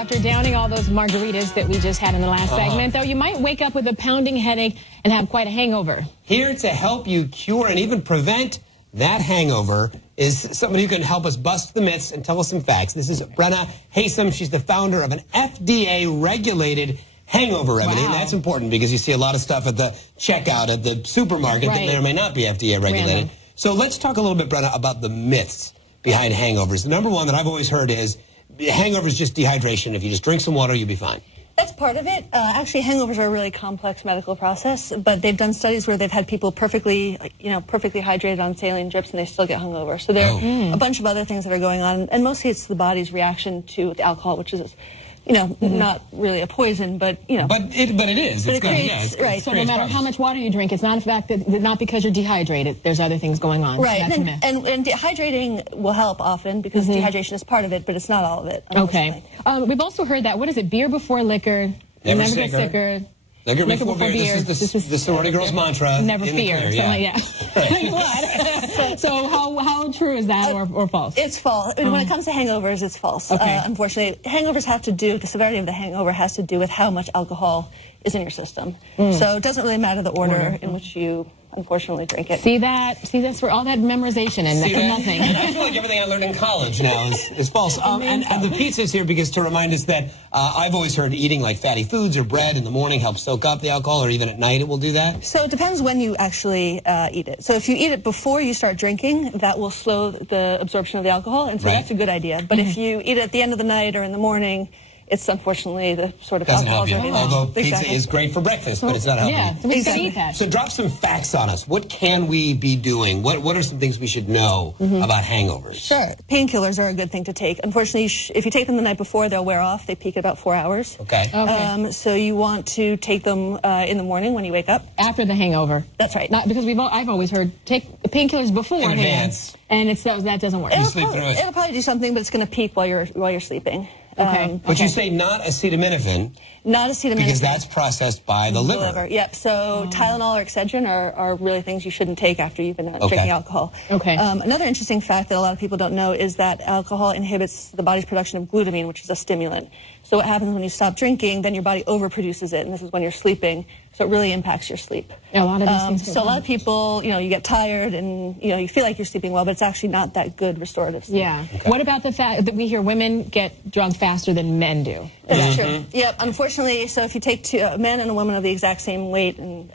after downing all those margaritas that we just had in the last segment, though, you might wake up with a pounding headache and have quite a hangover. Here to help you cure and even prevent that hangover is someone who can help us bust the myths and tell us some facts. This is Brenna Haysom. She's the founder of an FDA-regulated hangover remedy, and that's important because you see a lot of stuff at the checkout at the supermarket that may or may not be FDA-regulated. So let's talk a little bit, Brenna, about the myths behind hangovers. The number one that I've always heard is hangover is just dehydration. If you just drink some water, you'll be fine. That's part of it. Actually, hangovers are a really complex medical process, but they've done studies where they've had people perfectly hydrated on saline drips and they still get hungover. So there are a bunch of other things that are going on, and mostly it's the body's reaction to the alcohol, which is, not really a poison, but But it is. But it's right. So no matter how much water you drink, it's not a fact that not because you're dehydrated. There's other things going on. Right. And dehydrating will help often because dehydration is part of it, but it's not all of it. Okay. We've also heard that. What is it? Beer before liquor. Never get sicker. Liquor before beer. This is the sorority girls' mantra. Never fear. So how true is that or false? It's false. When it comes to hangovers, it's false. Okay. Unfortunately, hangovers have to do, the severity of the hangover has to do with how much alcohol is in your system. So it doesn't really matter the order in which you unfortunately drink it. See, that's where all that memorization and nothing. And I feel like everything I learned in college now is false. And the pizza's here because to remind us that I've always heard eating like fatty foods or bread in the morning helps soak up the alcohol, or even at night it will do that? So it depends when you actually eat it. So if you eat it before you start drinking, that will slow the absorption of the alcohol, and so that's a good idea. But if you eat it at the end of the night or in the morning, it's unfortunately the sort of alcohol. Although pizza is great for breakfast, but it's not healthy. Yeah, so we can eat that. So drop some facts on us. What can we be doing? What are some things we should know about hangovers? Sure. Painkillers are a good thing to take. Unfortunately, if you take them the night before, they'll wear off. They peak at about 4 hours. Okay. So you want to take them in the morning when you wake up. After the hangover. That's right. Not because I've always heard take the painkillers before in advance. And that doesn't work. It'll probably do something, but it's going to peak while you're sleeping. But you say not acetaminophen. Not acetaminophen. Because that's processed by the liver. Yep. So Tylenol or Excedrin are really things you shouldn't take after you've been drinking alcohol. Okay. Another interesting fact that a lot of people don't know is that alcohol inhibits the body's production of glutamine, which is a stimulant. So what happens when you stop drinking, then your body overproduces it, and this is when you're sleeping. So it really impacts your sleep. Yeah, a lot of these things. So a lot of people, you get tired and, you feel like you're sleeping well, but it's actually not that good restorative sleep. Yeah. What about the fact that we hear women get drunk faster than men do? That's true. Yep. Unfortunately, so if you take a man and a woman of the exact same weight and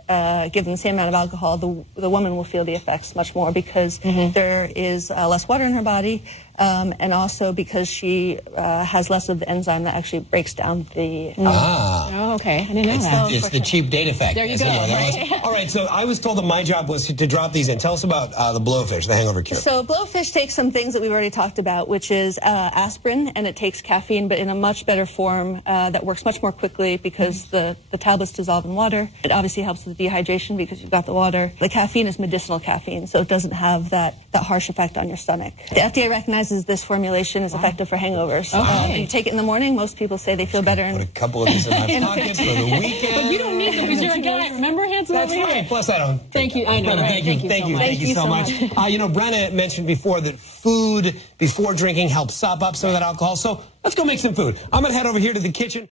give them the same amount of alcohol, the woman will feel the effects much more because there is less water in her body, and also because she has less of the enzyme that actually breaks down the alcohol. Oh, okay. I didn't know that. It's the cheap date effect. There you go. All right, so I was told that my job was to drop these in. Tell us about the Blowfish, the hangover cure. So Blowfish takes some things that we've already talked about, which is aspirin, and it takes caffeine, but in a much better form that works much more quickly because the tablets dissolve in water. It obviously helps with dehydration because you've got the water. The caffeine is medicinal caffeine, so it doesn't have that harsh effect on your stomach. The FDA recognizes this formulation is effective for hangovers. You take it in the morning, most people say they feel better. Put a couple of these in my pockets for the weekend. But you don't need them because you're a guy. Remember, handsome? That's right. Plus, I don't. Thank you. I know. Thank you so much. Brenna mentioned before that food before drinking helps sop up some of that alcohol. So let's go make some food. I'm going to head over here to the kitchen.